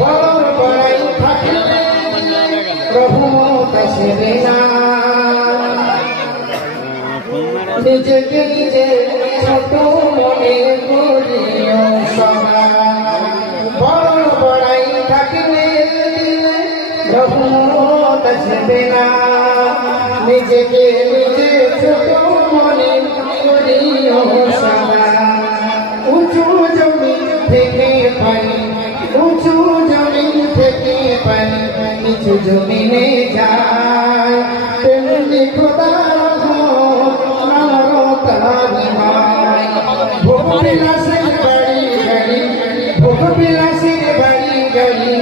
বড় বড়াই থাকলে প্রভু কাছে না নিজেকে নিজে ছোট মনে করিও সবাই বড় বড়াই থাকলে প্রভু কাছে না নিজেকে নিজে ছোট মনে করিও সবাই উঁচু জমি থেকে পানি উঁচু জমি থেকে পানি নিচু জমিনে যায় তেমনি খোদা ভোগ বিলাসের বাড়ি গাড়ি ভোগ বিলাসের বাড়ি গাড়ি